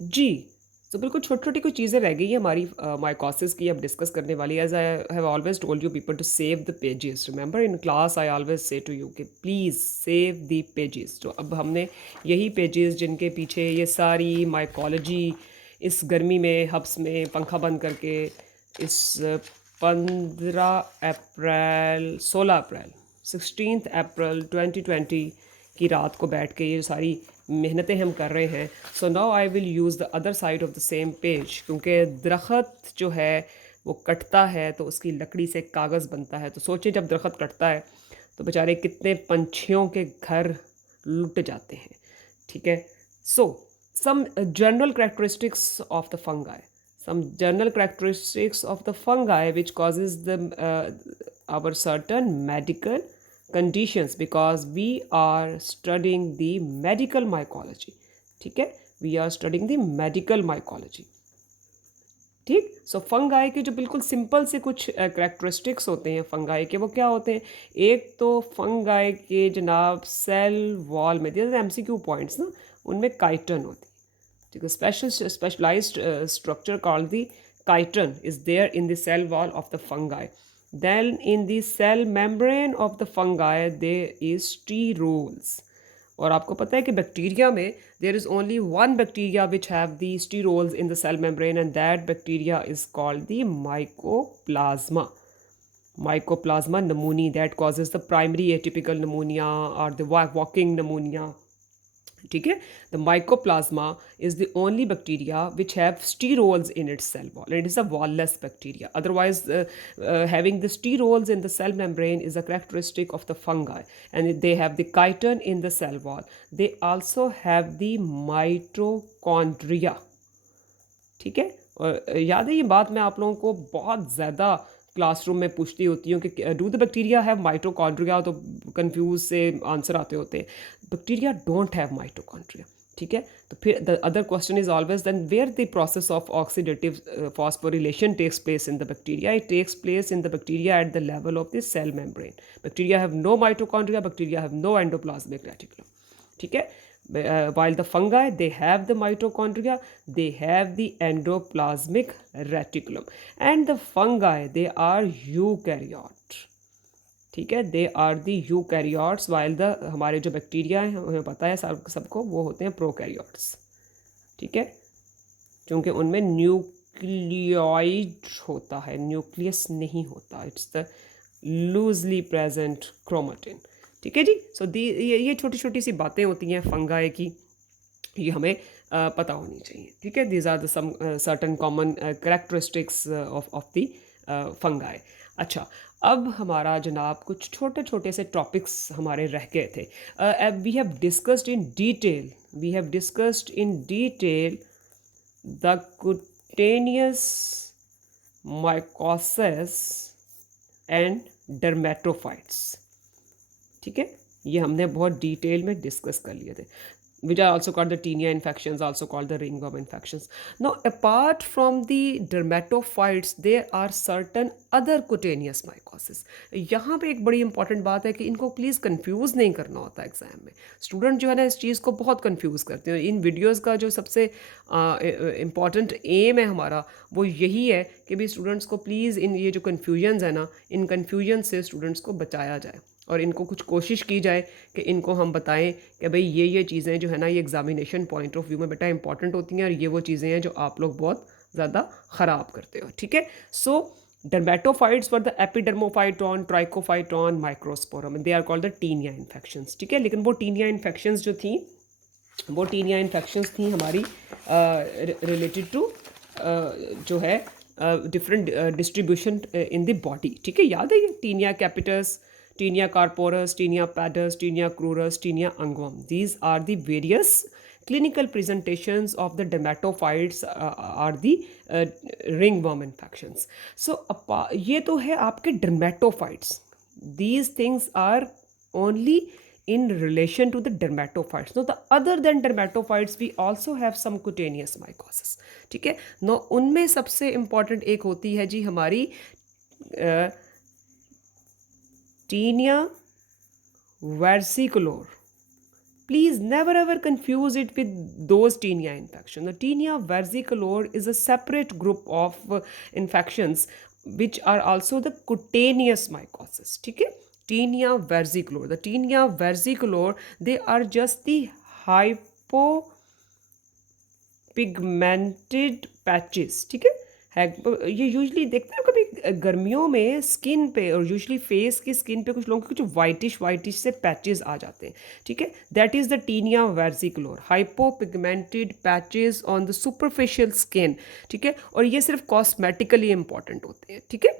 जी, तो बिल्कुल छोटी-छोटी कुछ चीज़ें रह गई हैं हमारी माइकोसिस की अब डिस्कस करने वाली। As I have always told you people to save the pages. Remember in class I always say to you कि प्लीज़ सेव द पेजेस। तो अब हमने यही पेजेस जिनके पीछे ये सारी माइकोलॉजी इस गर्मी में हब्स में पंखा बंद करके इस 15 अप्रैल 16 अप्रैल 16th अप्रैल 2020 की रात को बैठ के ये सारी मेहनतें हम कर रहे हैं। So now I will use the other side of the same page, क्योंकि दरख्त जो है वो कटता है तो उसकी लकड़ी से कागज़ बनता है। तो सोचिए जब दरख्त कटता है तो बेचारे कितने पंछियों के घर लुट जाते हैं। ठीक है। So some general characteristics of the fungi, some general characteristics of the fungi which causes the our certain medical conditions, because we are studying the medical mycology. ठीक है, we are studying the medical mycology. ठीक। सो fungi के जो बिल्कुल simple से कुछ characteristics होते हैं फंगाई के, वो क्या होते हैं? एक तो फंगाई के जनाब सेल वॉल में दिए एमसीक्यू पॉइंट्स ना, उनमें काइटन होती है। ठीक है, specialized structure called the chitin is there in the cell wall of the fungi. Then in the cell membrane of the fungi there is sterols. और आपको पता है कि बैक्टीरिया में there is only one bacteria which have the sterols in the cell membrane, and that bacteria is called the mycoplasma. Mycoplasma pneumoniae, that causes the primary atypical pneumonia or the walking pneumonia. ठीक है, the mycoplasma is the only bacteria which have sterols in its cell wall. It is a wall-less bacteria. Otherwise, having the sterols in the cell membrane is a characteristic of the fungi, and they have the chitin in the cell wall. They also have the mitochondria. ठीक है। और याद है ये बात मैं आप लोगों को बहुत ज़्यादा क्लासरूम में पूछती होती हूँ कि do the bacteria have mitochondria, तो कंफ्यूज से आंसर आते होते हैं। Bacteria don't have mitochondria. ठीक है, तो फिर the other question is always then where the process of oxidative phosphorylation takes place in the bacteria? It takes place in the bacteria at the level of the cell membrane. Bacteria have no mitochondria, bacteria have no endoplasmic reticulum. ठीक है, while the fungi they have the mitochondria, they have the endoplasmic reticulum, and the fungi they are eukaryote. ठीक है, they are the eukaryotes, while the हमारे जो bacteria हैं हमें पता है सबको वो होते हैं प्रोकैरियोट्स। ठीक है, क्योंकि उनमें न्यूक्लियोइड होता है, न्यूक्लियस नहीं होता, it's the loosely present chromatin. ठीक है जी। सो दी ये छोटी छोटी सी बातें होती हैं फंगाई की, ये हमें पता होनी चाहिए। ठीक है, these are the some certain common characteristics of the fungi. अच्छा, अब हमारा जनाब कुछ छोटे छोटे से टॉपिक्स हमारे रह गए थे। We have discussed in detail, we have discussed in detail the cutaneous mycosis and dermatophytes. ठीक है, ये हमने बहुत डिटेल में डिस्कस कर लिए थे, which are also called the tinea infections, also called the ringworm infections. Now, apart from the dermatophytes, there are certain other cutaneous mycosis. यहाँ पे एक बड़ी इंपॉर्टेंट बात है कि इनको प्लीज़ कंफ्यूज नहीं करना होता एग्जाम में। स्टूडेंट जो है ना इस चीज़ को बहुत कंफ्यूज करते हैं। इन वीडियोस का जो सबसे इम्पॉर्टेंट एम है हमारा वो यही है कि भी स्टूडेंट्स को प्लीज़ इन ये जो कन्फ्यूजन्स है ना, इन कन्फ्यूजन से स्टूडेंट्स को बचाया जाए और इनको कुछ कोशिश की जाए कि इनको हम बताएं कि भाई ये चीज़ें जो है ना ये एग्जामिनेशन पॉइंट ऑफ व्यू में बेटा इंपॉर्टेंट होती हैं, और ये वो चीज़ें हैं जो आप लोग बहुत ज़्यादा ख़राब करते हो। ठीक है, so dermatophytes were the epidermophyton, trichophyton, microsporum, they are called the tinea infections. ठीक है, लेकिन वो टीनिया इन्फेक्शंस जो थी वो टीनिया इन्फेक्शंस थी हमारी रिलेटेड टू जो है different distribution in the body. ठीक है, याद है ये tinea capitis, Tinea corporus, Tinea pedis, Tinea crurus, Tinea unguum. These are the various clinical presentations of the dermatophytes are the ringworm infections. So ये तो है आपके dermatophytes. These things are only in relation to the dermatophytes. Now, the other than dermatophytes, we also have some cutaneous mycosis. ठीक है, no उनमें सबसे important एक होती है जी हमारी taenia वर्सिकुलोर। Please never ever confuse it with those tinea infection. The tinea versicolor is a separate group of infections which are also the cutaneous mycosis. ठीक है, tinea versicolor, the tinea versicolor, they are just the hypopigmented patches. ठीक है, ये usually देखते हो कभी गर्मियों में स्किन पे, और यूजली फेस की स्किन पे कुछ लोगों के कुछ वाइटिश से पैचेस आ जाते हैं. ठीक है, that is the tinea versicolor, hypopigmented patches on the superficial skin. ठीक है, और ये सिर्फ कॉस्मेटिकली इंपॉर्टेंट होते हैं. ठीक है,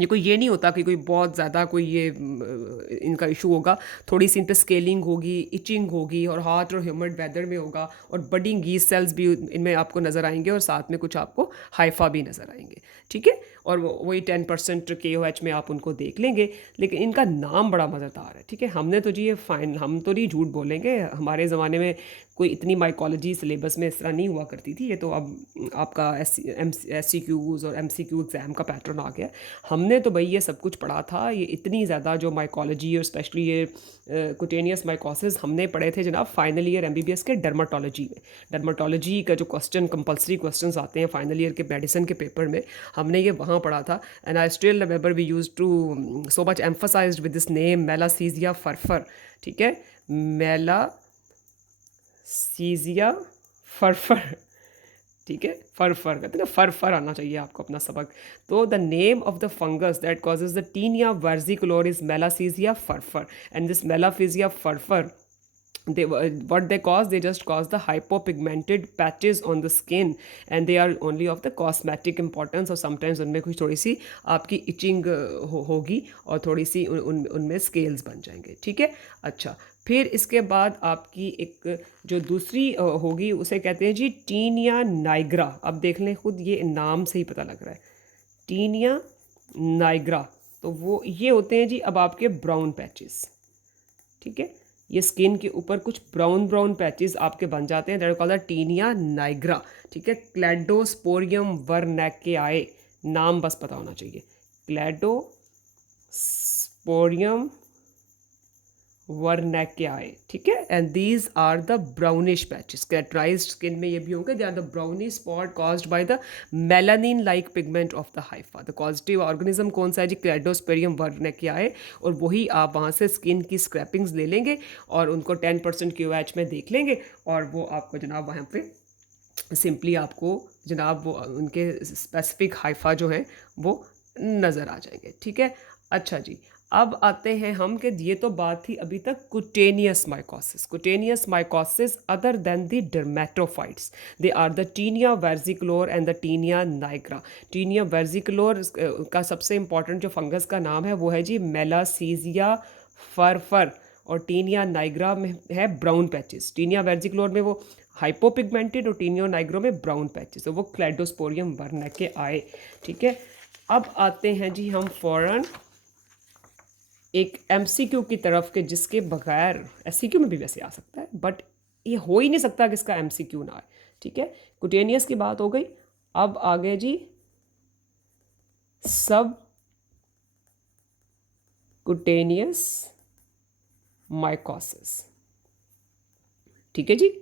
ये कोई ये नहीं होता कि कोई बहुत ज़्यादा कोई ये इनका इशू होगा. थोड़ी सी इन पे स्केलिंग होगी, इचिंग होगी, और हॉट और ह्यूमिड वेदर में होगा, और बडिंग गीज सेल्स भी इनमें आपको नज़र आएंगे, और साथ में कुछ आपको हाइफा भी नज़र आएंगे. ठीक है, और वही 10% KOH में आप उनको देख लेंगे. लेकिन इनका नाम बड़ा मज़ेदार है. ठीक है, हमने तो जी ये फाइन, हम तो नहीं झूठ बोलेंगे, हमारे ज़माने में कोई इतनी माइकोलॉजी सिलेबस में इस तरह नहीं हुआ करती थी. ये तो अब आपका SCQs और MCQ एग्ज़ाम का पैटर्न आ गया. हमने तो भाई ये सब कुछ पढ़ा था. ये इतनी ज़्यादा जो माइकोलॉजी और स्पेशली ये कुटेनियस माइकोसिस हमने पढ़े थे जनाब फाइनल ईयर MBBS के डर्माटोलॉजी में. डर्माटोलॉजी का जो क्वेश्चन, कंपल्सरी क्वेश्चंस आते हैं फाइनल ईयर के मेडिसिन के पेपर में, हमने ये वहाँ पढ़ा था. And I still remember we use to so much emphasised with this name malassezia furfur. ठीक है, मेलासीजिया फरफर. ठीक है, फर कहते हैं ना, फर आना चाहिए आपको अपना सबक. तो the name of the fungus that causes the tinea versicolor is malassezia furfur. And this malassezia furfur, what they cause, they just cause the hypopigmented patches on the skin, and they are only of the cosmetic importance. और sometimes उनमें कुछ थोड़ी सी आपकी itching होगी, और थोड़ी सी उनमें scales बन जाएंगे. ठीक है, अच्छा, फिर इसके बाद आपकी एक जो दूसरी होगी उसे कहते हैं जी टीनिया नाइग्रा. अब देख लें, खुद ये नाम से ही पता लग रहा है, टीनिया नाइग्रा. तो वो ये होते हैं जी अब आपके ब्राउन पैचेस. ठीक है, ये स्किन के ऊपर कुछ ब्राउन पैचेस आपके बन जाते हैं, that called the tinea nigra. ठीक है, क्लेडोस्पोरियम वर्नैकेआए, नाम बस पता होना चाहिए, क्लेडोस्पोरियम वर्नैकेआए. ठीक है, and these are the brownish patches. Characterized skin में ये भी होंगे, they are the brownish spot caused by the melanin like pigment of the hypha. The positive organism कौन सा है जी? क्लेडोस्पेरियम वर्नैकेआए. और वही आप वहाँ से स्किन की स्क्रैपिंग्स ले लेंगे और उनको 10% QH में देख लेंगे, और वो आपको जनाब वहाँ पे सिंपली आपको जनाब वो उनके स्पेसिफिक हाइफा जो हैं वो नज़र आ जाएंगे. ठीक है, अच्छा जी, अब आते हैं हम कि ये तो बात थी अभी तक cutaneous mycosis. Cutaneous mycosis other than the dermatophytes, they are the tinea versicolor and the tinea nigra. Tinea versicolor का सबसे इंपॉर्टेंट जो फंगस का नाम है वो है जी मेलासीजिया फरफर, और टीनिया नाइग्रा में है ब्राउन पैचेस. टीनिया वर्सिकुलर में वो हाइपोपिगमेंटेड, और टीनिया नाइग्रा में ब्राउन पैचेस, तो वो क्लेडोस्पोरियम वर्नैकेआए. ठीक है, अब आते हैं जी हम फ़ौरन एक MCQ की तरफ के, जिसके बगैर SCQ में भी वैसे आ सकता है, बट ये हो ही नहीं सकता कि इसका MCQ ना आए. ठीक है, कुटेनियस की बात हो गई. अब आगे जी सब कुटेनियस माइकोसिस. ठीक है जी,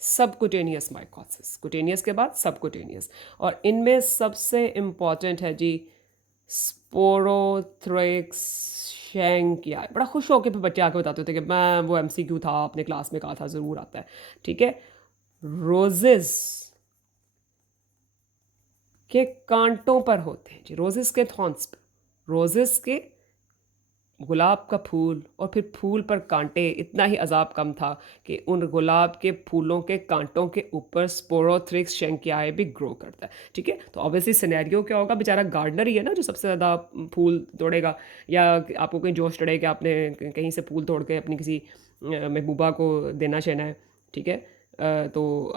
सब कुटेनियस माइकोसिस, कुटेनियस के बाद सब कुटेनियस, और इनमें सबसे इम्पॉर्टेंट है जी स्पोरोथ्रिक्स शैंकियाई. बड़ा खुश होकर फिर बच्चे आके बताते थे कि मैं वो MCQ था, अपने क्लास में कहा था, ज़रूर आता है. ठीक है, रोजेस के कांटों पर होते हैं जी, रोजेस के थॉर्न्स पर, रोजेस के गुलाब का फूल, और फिर फूल पर कांटे. इतना ही अजाब कम था कि उन गुलाब के फूलों के कांटों के ऊपर स्पोरोथ्रिक्स शैंकियाई भी ग्रो करता है. ठीक है, तो ऑब्वियसली सिनेरियो क्या होगा, बेचारा गार्डनर ही है ना जो सबसे ज़्यादा फूल तोड़ेगा, या आपको कहीं जोश चढ़े कि आपने कहीं से फूल तोड़ के अपनी किसी महबूबा को देना शेना है. ठीक है, तो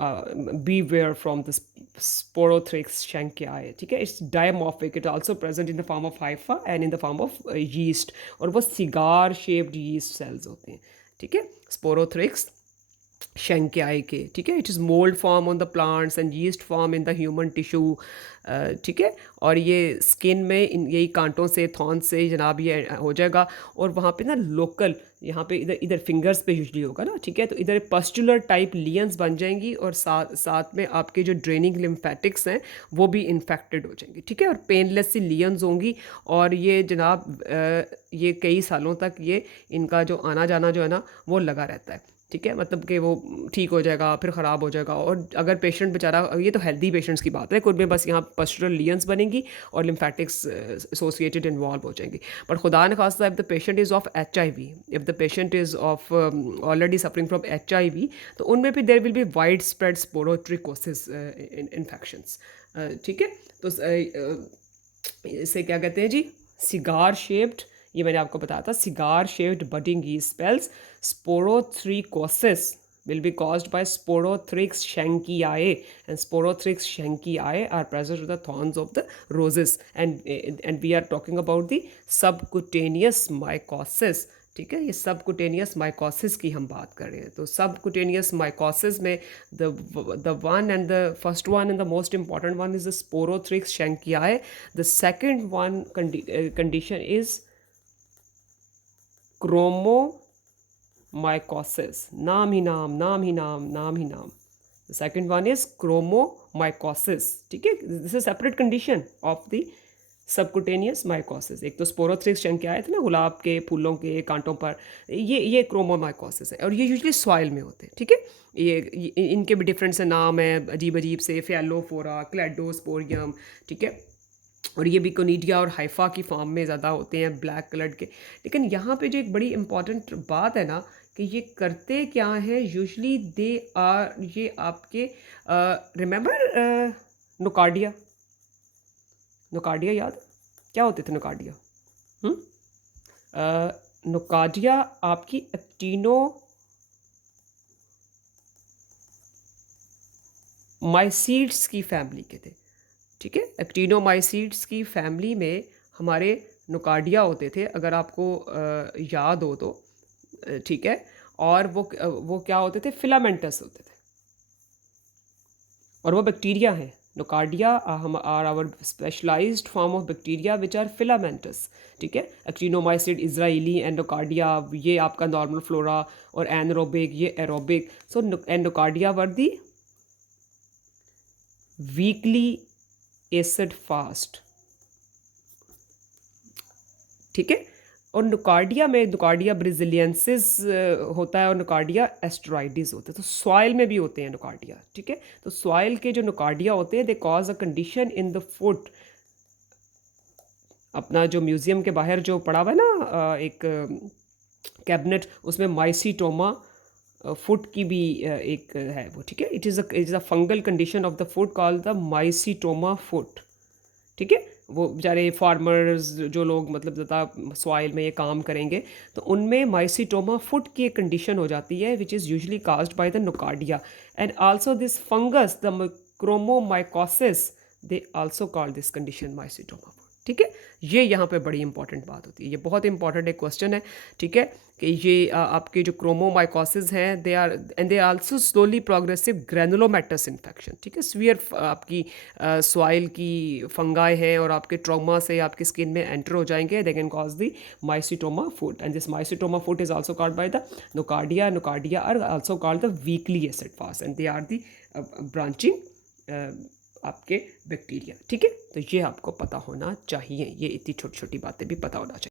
B where from the sporothrix शैंकियाई. ठीक है, it's dimorphic, it also present in the form of Haifa and in the form of yeast, और वो सिगार शेप्ड यीस्ट सेल्स होते हैं. ठीक है, स्पोरोथ्रिक्स शैंक्याई के, ठीक है। It is mould form on the plants and yeast form in the human tissue, ठीक है। और ये स्किन में इन यही कांटों से, थॉर्न से जनाब ये हो जाएगा। और वहाँ पे ना लोकल, यहाँ पे इधर इधर फिंगर्स पे यूजली होगा ना, ठीक है। तो इधर पस्टुलर टाइप लियंस बन जाएंगी और साथ साथ में आपके जो ड्रेनिंग लिम्फेटिक्स हैं वो भी इन्फेक्टेड हो जाएंगी, ठीक है। और पेनलेस सी लियंस होंगी। और ये जनाब ये कई सालों तक ये इनका जो आना जाना जो है ना वो लगा रहता है, ठीक है। मतलब कि वो ठीक हो जाएगा फिर ख़राब हो जाएगा। और अगर पेशेंट बेचारा, ये तो हेल्दी पेशेंट्स की बात है, कुछ में बस यहाँ पस्टुलर लियंस बनेंगी और लिम्फेटिक्स एसोसिएटेड इन्वॉल्व हो जाएंगी। बट खुदा न खास्ता, if the patient is of HIV, if the patient is of already suffering from HIV, तो उनमें भी there will be wide spread sporotrichosis infections, ठीक है। तो इसे क्या कहते हैं जी, सिगार शेप्ड, ये मैंने आपको बताया था, cigar shaped budding E spells sporothricosis will be caused by Sporothrix shankii, and Sporothrix shankii are present to the thorns of the roses, and we are talking about the subcutaneous mycosis, ठीक है। ये subcutaneous mycosis की हम बात कर रहे हैं। तो सबकुटेनियस माइकोसिस में the one and the first one and the most important one is the sporothrix schenckii. The second one condition is chromomycosis. नाम ही नाम, नाम ही नाम, नाम ही नाम। The second one is chromomycosis, ठीक है। This is separate condition of the subcutaneous mycosis. एक तो स्पोरोथ्रिक्स शैंकियाई थे ना गुलाब के फूलों के कांटों पर, ये क्रोमोमाइकोसिस है। और ये यूजली सॉइल में होते हैं, ठीक है। ये इनके भी डिफरेंट से नाम है अजीब अजीब से, फैलोफोरा, क्लेडोस्पोरियम, ठीक है। और ये भी कोनिडिया और हाइफा की फॉर्म में ज़्यादा होते हैं, ब्लैक कलर के। लेकिन यहाँ पे जो एक बड़ी इंपॉर्टेंट बात है ना कि ये करते क्या है, यूजली दे आर, ये आपके रिमेंबर नोकार्डिया, नोकार्डिया याद क्या होते थे नोकार्डिया? नोकार्डिया आपकी एक्टिनो माइसीड्स की फैमिली के थे, ठीक है। एक्टिनोमाइसीड्स की फैमिली में हमारे नोकार्डिया होते थे, अगर आपको याद हो तो, ठीक है। और वो क्या होते थे, फिलामेंटस होते थे, और वो बैक्टीरिया हैं। नोकार्डिया हम are our specialized form of bacteria which are filamentous, ठीक है। एक्टिनोमाइसिड इजराइली, एंडोकार्डिया ये आपका नॉर्मल फ्लोरा, और एनरोबिक ये aerobic. So and nocardia were the weakly acid fast, ठीक है। और नोकार्डिया में नोकार्डिया ब्राज़िलियंसिस होता है और नोकार्डिया एस्ट्रॉइडिस होता है। तो सॉइल में भी होते हैं नोकार्डिया, ठीक है। तो सॉइल के जो नोकार्डिया होते हैं they cause a condition in the foot. अपना जो म्यूज़ियम के बाहर जो पड़ा हुआ है ना एक कैबिनेट, उसमें माइसीटोमा फुट की भी एक है वो, ठीक है। It is a fungal condition of the foot called the mycetoma foot, ठीक है। वो बेचारे फार्मर्स जो लोग मतलब ज़्यादा सॉइल में ये काम करेंगे, तो उनमें माइसीटोमा फुट की एक कंडीशन हो जाती है which is usually caused by the nocardia. And also this fungus the chromomycosis, they also call this condition mycetoma foot, ठीक है। ये यहाँ पे बड़ी इंपॉर्टेंट बात होती है, ये बहुत इंपॉर्टेंट एक क्वेश्चन है, ठीक है। कि ये आपके जो क्रोमोमाइकोसिस हैं they are and they also slowly progressive granulomatous infection, ठीक है। स्वीयर आपकी सॉइल की फंगाई हैं और आपके ट्रॉमा से आपकी स्किन में एंटर हो जाएंगे, they can cause the mycetoma foot. And this mycetoma foot is also called by the nocardia. Nocardia are also called the weakly acid fast, and they are the branching आपके bacteria, ठीक है। तो ये आपको पता होना चाहिए, ये इतनी छोटी छोटी बातें भी पता होना चाहिए।